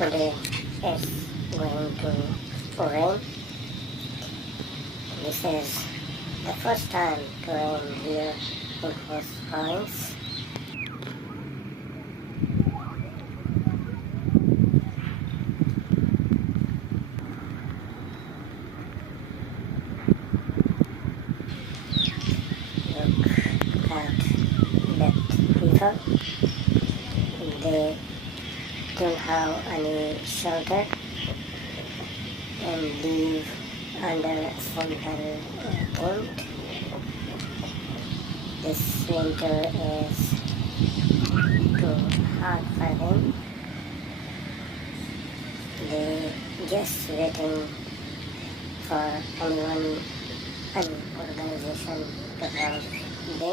Today it's going to rain. This is the first time to rain here in his province. Look at that people. They don't have any shelter and live under a simple tent. This winter is too hard for them. They just waiting for anyone, an organization to help them.